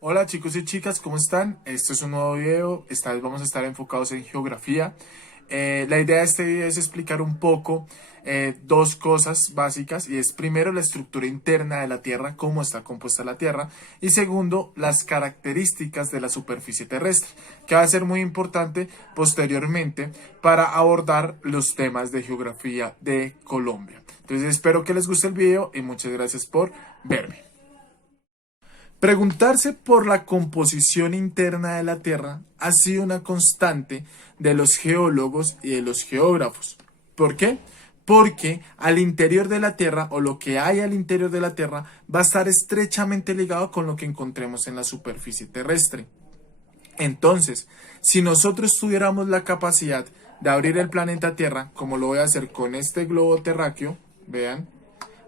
Hola chicos y chicas, ¿cómo están? Esto es un nuevo video, esta vez vamos a estar enfocados en geografía. La idea de este video es explicar un poco dos cosas básicas y es primero la estructura interna de la Tierra, cómo está compuesta la Tierra y segundo las características de la superficie terrestre, que va a ser muy importante posteriormente para abordar los temas de geografía de Colombia. Entonces espero que les guste el video y muchas gracias por verme. Preguntarse por la composición interna de la Tierra ha sido una constante de los geólogos y de los geógrafos. ¿Por qué? Porque al interior de la Tierra o lo que hay al interior de la Tierra va a estar estrechamente ligado con lo que encontremos en la superficie terrestre. Entonces, si nosotros tuviéramos la capacidad de abrir el planeta Tierra, como lo voy a hacer con este globo terráqueo, vean,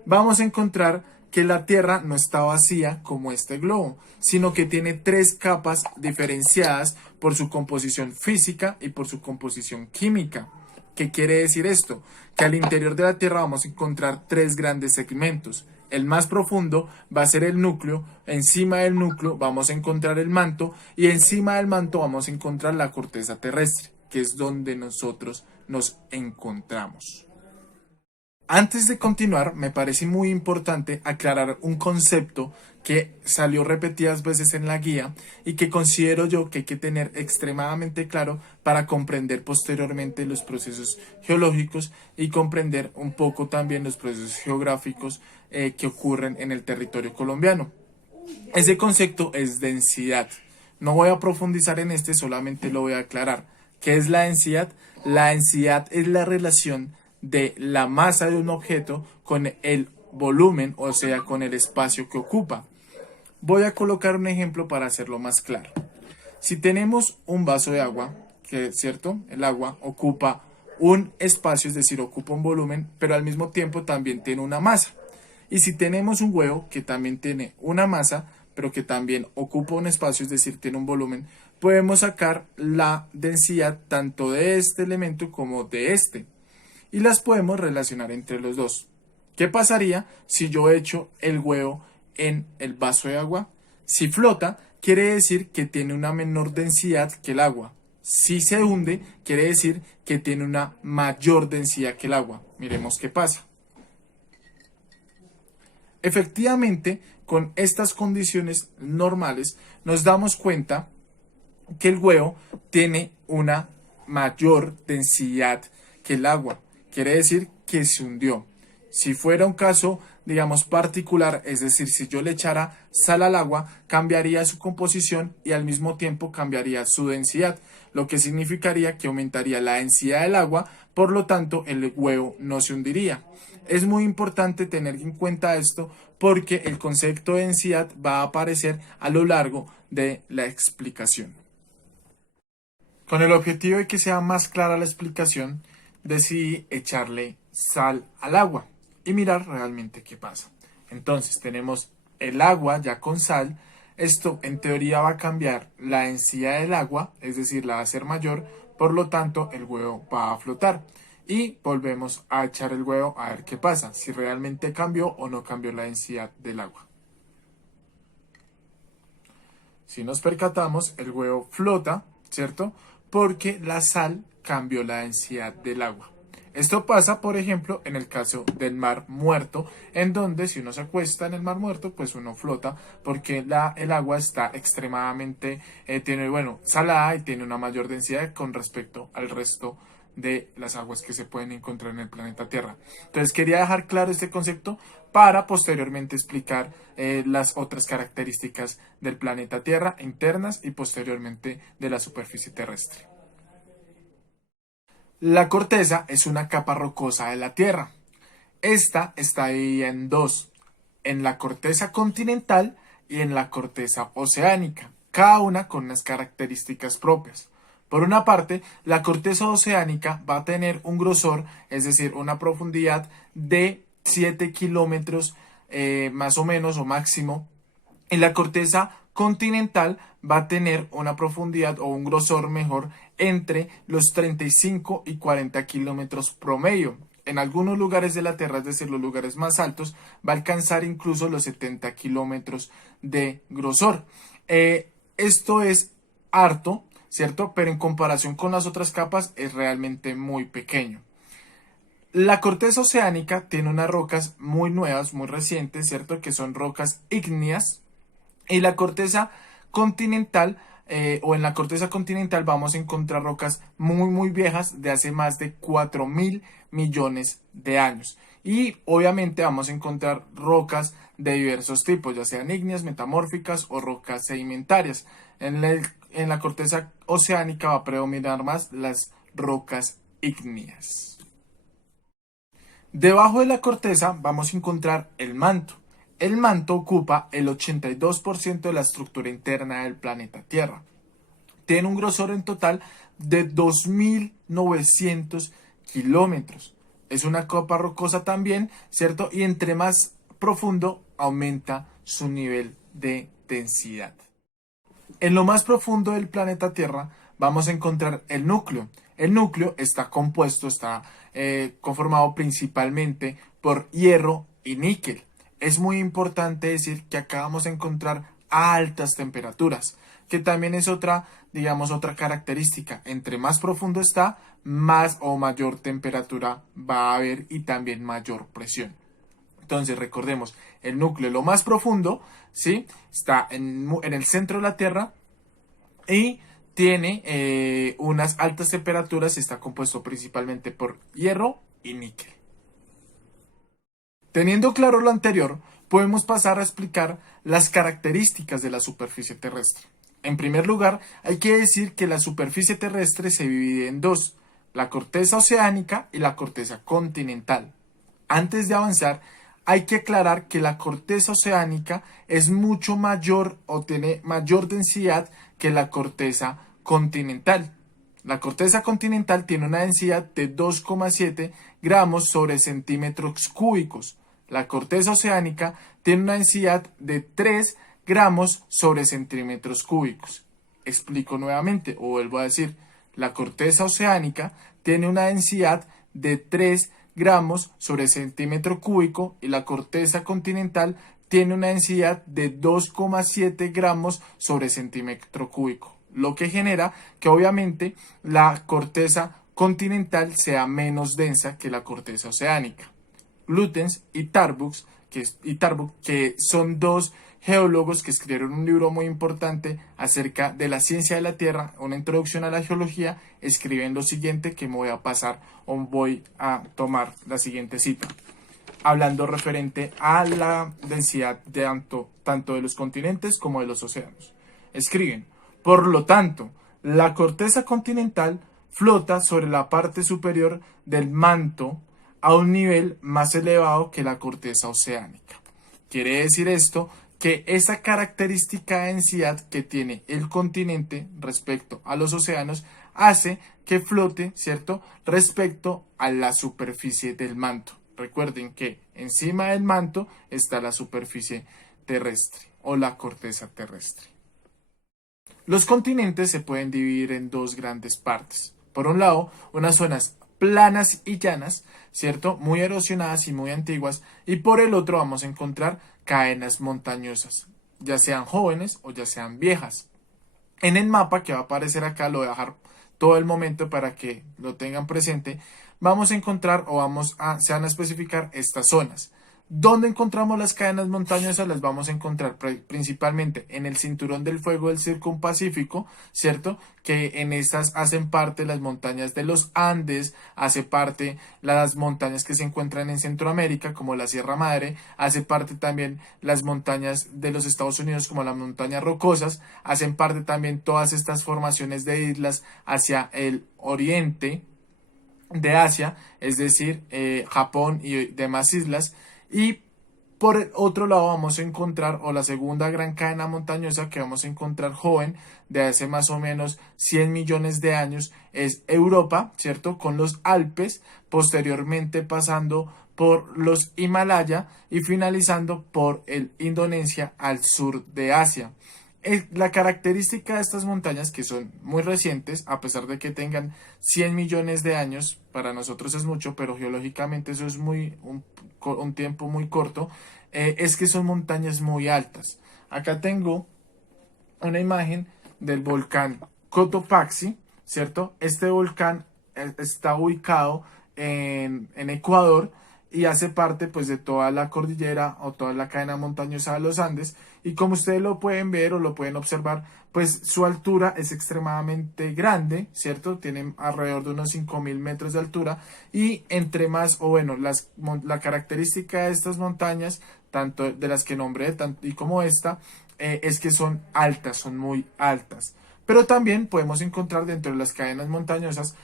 vamos a encontrar que la Tierra no está vacía como este globo, sino que tiene tres capas diferenciadas por su composición física y por su composición química. ¿Qué quiere decir esto? Que al interior de la Tierra vamos a encontrar tres grandes segmentos. El más profundo va a ser el núcleo, encima del núcleo vamos a encontrar el manto y encima del manto vamos a encontrar la corteza terrestre, que es donde nosotros nos encontramos. Antes de continuar, me parece muy importante aclarar un concepto que salió repetidas veces en la guía y que considero yo que hay que tener extremadamente claro para comprender posteriormente los procesos geológicos y comprender un poco también los procesos geográficos que ocurren en el territorio colombiano. Ese concepto es densidad. No voy a profundizar en este, solamente lo voy a aclarar. ¿Qué es la densidad? La densidad es la relación de la masa de un objeto con el volumen, o sea, con el espacio que ocupa. Voy a colocar un ejemplo para hacerlo más claro. Si tenemos un vaso de agua, que cierto, el agua ocupa un espacio, es decir, ocupa un volumen, pero al mismo tiempo también tiene una masa. Y si tenemos un huevo que también tiene una masa, pero que también ocupa un espacio, es decir, tiene un volumen, podemos sacar la densidad tanto de este elemento como de este y las podemos relacionar entre los dos. ¿Qué pasaría si yo echo el huevo en el vaso de agua? Si flota, quiere decir que tiene una menor densidad que el agua. Si se hunde, quiere decir que tiene una mayor densidad que el agua. Miremos qué pasa. Efectivamente, con estas condiciones normales, nos damos cuenta que el huevo tiene una mayor densidad que el agua. Quiere decir que se hundió. Si fuera un caso, digamos, particular, es decir, si yo le echara sal al agua, cambiaría su composición y al mismo tiempo cambiaría su densidad, lo que significaría que aumentaría la densidad del agua, por lo tanto, el huevo no se hundiría. Es muy importante tener en cuenta esto porque el concepto de densidad va a aparecer a lo largo de la explicación. Con el objetivo de que sea más clara la explicación, decidí echarle sal al agua y mirar realmente qué pasa. Entonces tenemos el agua ya con sal. Esto en teoría va a cambiar la densidad del agua, es decir, la va a hacer mayor, por lo tanto el huevo va a flotar. Y volvemos a echar el huevo a ver qué pasa, si realmente cambió o no cambió la densidad del agua. Si nos percatamos, el huevo flota, ¿cierto? Porque la sal cambió la densidad del agua. Esto pasa, por ejemplo, en el caso del mar muerto, en donde si uno se acuesta en el mar muerto, pues uno flota porque el agua está extremadamente, salada y tiene una mayor densidad con respecto al resto de las aguas que se pueden encontrar en el planeta Tierra. Entonces quería dejar claro este concepto para posteriormente explicar las otras características del planeta Tierra internas y posteriormente de la superficie terrestre. La corteza es una capa rocosa de la Tierra. Esta está dividida en dos, en la corteza continental y en la corteza oceánica, cada una con unas características propias. Por una parte, la corteza oceánica va a tener un grosor, es decir, una profundidad de 7 kilómetros más o menos o máximo, y la corteza continental va a tener una profundidad o un grosor mejor entre los 35 y 40 kilómetros promedio. En algunos lugares de la Tierra, es decir, los lugares más altos, va a alcanzar incluso los 70 kilómetros de grosor. Esto es harto, ¿cierto? Pero en comparación con las otras capas es realmente muy pequeño. La corteza oceánica tiene unas rocas muy nuevas, muy recientes, ¿cierto? Que son rocas ígneas. Y la corteza continental, o en la corteza continental vamos a encontrar rocas muy viejas de hace más de 4.000 millones de años. Y obviamente vamos a encontrar rocas de diversos tipos, ya sean ígneas, metamórficas o rocas sedimentarias. En la corteza oceánica va a predominar más las rocas ígneas. Debajo de la corteza vamos a encontrar el manto. El manto ocupa el 82% de la estructura interna del planeta Tierra. Tiene un grosor en total de 2.900 kilómetros. Es una capa rocosa también, ¿cierto? Y entre más profundo aumenta su nivel de densidad. En lo más profundo del planeta Tierra vamos a encontrar el núcleo. El núcleo está conformado principalmente por hierro y níquel. Es muy importante decir que acá vamos a encontrar altas temperaturas, que también es otra, digamos, otra característica. Entre más profundo está, más o mayor temperatura va a haber y también mayor presión. Entonces, recordemos, el núcleo, lo más profundo, ¿sí? Está en el centro de la Tierra y tiene unas altas temperaturas y está compuesto principalmente por hierro y níquel. Teniendo claro lo anterior, podemos pasar a explicar las características de la superficie terrestre. En primer lugar, hay que decir que la superficie terrestre se divide en dos, la corteza oceánica y la corteza continental. Antes de avanzar, hay que aclarar que la corteza oceánica es mucho mayor o tiene mayor densidad que la corteza continental. La corteza continental tiene una densidad de 2,7 gramos sobre centímetros cúbicos. La corteza oceánica tiene una densidad de 3 gramos sobre centímetros cúbicos. Explico nuevamente o vuelvo a decir, la corteza oceánica tiene una densidad de 3 gramos sobre centímetro cúbico y la corteza continental tiene una densidad de 2,7 gramos sobre centímetro cúbico, lo que genera que obviamente la corteza continental sea menos densa que la corteza oceánica. Lutyens y Tarbuck, que son dos geólogos que escribieron un libro muy importante acerca de la ciencia de la Tierra, una introducción a la geología, escriben lo siguiente que me voy a pasar o voy a tomar la siguiente cita, hablando referente a la densidad de tanto de los continentes como de los océanos. Escriben, por lo tanto, la corteza continental flota sobre la parte superior del manto a un nivel más elevado que la corteza oceánica. Quiere decir esto que esa característica de densidad que tiene el continente respecto a los océanos hace que flote, ¿cierto?, respecto a la superficie del manto. Recuerden que encima del manto está la superficie terrestre o la corteza terrestre. Los continentes se pueden dividir en dos grandes partes. Por un lado, unas zonas planas y llanas, ¿cierto? Muy erosionadas y muy antiguas. Y por el otro vamos a encontrar cadenas montañosas, ya sean jóvenes o ya sean viejas. En el mapa que va a aparecer acá, lo voy a dejar todo el momento para que lo tengan presente, vamos a encontrar o se van a especificar estas zonas. ¿Dónde encontramos las cadenas montañosas? Las vamos a encontrar principalmente en el cinturón del fuego del Circunpacífico, ¿cierto? Que en estas hacen parte las montañas de los Andes, hace parte las montañas que se encuentran en Centroamérica, como la Sierra Madre, hace parte también las montañas de los Estados Unidos, como las montañas rocosas, hacen parte también todas estas formaciones de islas hacia el oriente de Asia, es decir, Japón y demás islas. Y por el otro lado vamos a encontrar, o la segunda gran cadena montañosa que vamos a encontrar joven, de hace más o menos 100 millones de años, es Europa, ¿cierto? Con los Alpes, posteriormente pasando por los Himalaya y finalizando por el Indonesia al sur de Asia. La característica de estas montañas, que son muy recientes, a pesar de que tengan 100 millones de años, para nosotros es mucho, pero geológicamente eso es un tiempo muy corto, es que son montañas muy altas. Acá tengo una imagen del volcán Cotopaxi, ¿cierto? Este volcán está ubicado en Ecuador y hace parte pues de toda la cordillera o toda la cadena montañosa de los Andes, y como ustedes lo pueden ver o lo pueden observar, pues su altura es extremadamente grande, ¿cierto? Tiene alrededor de unos 5.000 metros de altura, y entre más, o bueno, la característica de estas montañas, tanto de las que nombré tanto, y como esta, es que son altas, son muy altas. Pero también podemos encontrar dentro de las cadenas montañosas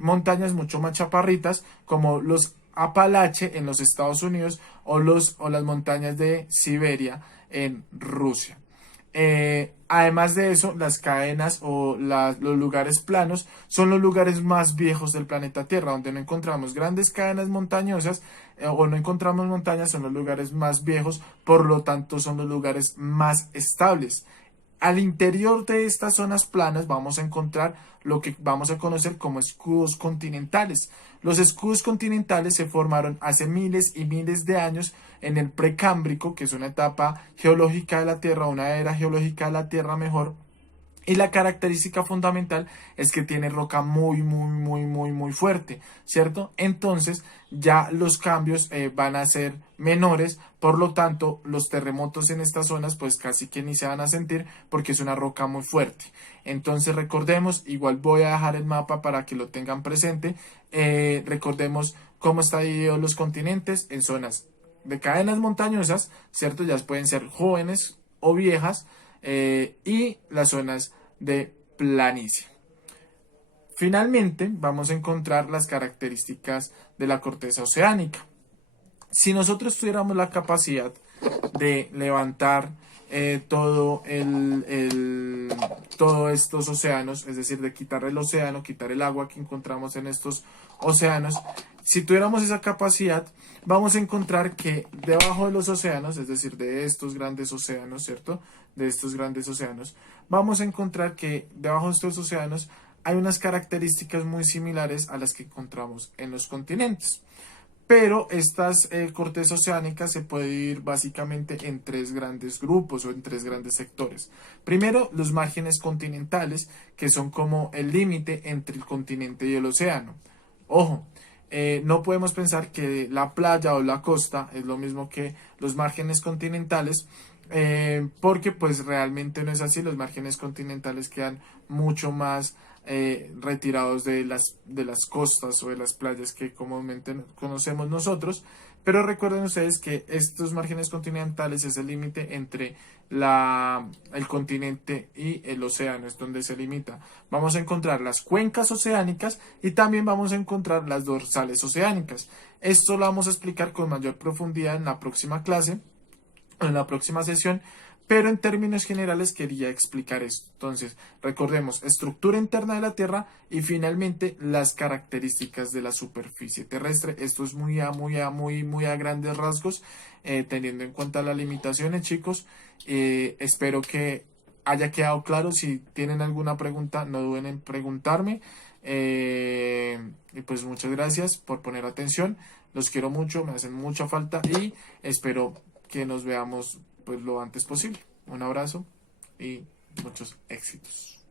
montañas mucho más chaparritas, como los Apalache en los Estados Unidos o las montañas de Siberia en Rusia. Además de eso, las cadenas o los lugares planos son los lugares más viejos del planeta Tierra, donde no encontramos grandes cadenas montañosas o no encontramos montañas, son los lugares más viejos, por lo tanto son los lugares más estables. Al interior de estas zonas planas vamos a encontrar lo que vamos a conocer como escudos continentales. Los escudos continentales se formaron hace miles y miles de años en el Precámbrico, que es una etapa geológica de la Tierra, una era geológica de la Tierra mejor. Y la característica fundamental es que tiene roca muy fuerte, ¿cierto? Entonces ya los cambios van a ser menores, por lo tanto los terremotos en estas zonas pues casi que ni se van a sentir porque es una roca muy fuerte. Entonces recordemos, igual voy a dejar el mapa para que lo tengan presente, recordemos cómo están divididos los continentes en zonas de cadenas montañosas, ¿cierto? Ya pueden ser jóvenes o viejas, y las zonas de planicie. Finalmente, vamos a encontrar las características de la corteza oceánica. Si nosotros tuviéramos la capacidad de levantar todos estos océanos, es decir, de quitar el océano, quitar el agua que encontramos en estos océanos, si tuviéramos esa capacidad, vamos a encontrar que debajo de los océanos, es decir, de estos grandes océanos, ¿cierto? De estos grandes océanos, vamos a encontrar que debajo de estos océanos hay unas características muy similares a las que encontramos en los continentes. Pero estas cortezas oceánicas se puede dividir básicamente en tres grandes grupos o en tres grandes sectores. Primero, los márgenes continentales, que son como el límite entre el continente y el océano. Ojo, no podemos pensar que la playa o la costa es lo mismo que los márgenes continentales, porque pues realmente no es así. Los márgenes continentales quedan mucho más retirados de las costas o de las playas que comúnmente conocemos nosotros, pero recuerden ustedes que estos márgenes continentales es el límite entre el continente y el océano, es donde se limita. Vamos a encontrar las cuencas oceánicas y también vamos a encontrar las dorsales oceánicas. Esto lo vamos a explicar con mayor profundidad en la próxima clase, en la próxima sesión, pero en términos generales quería explicar esto. Entonces, recordemos, estructura interna de la Tierra y finalmente las características de la superficie terrestre. Esto es muy a grandes rasgos, teniendo en cuenta las limitaciones, chicos. Espero que haya quedado claro. Si tienen alguna pregunta, no duden en preguntarme. Y pues muchas gracias por poner atención. Los quiero mucho, me hacen mucha falta y espero que nos veamos pues lo antes posible. Un abrazo y muchos éxitos.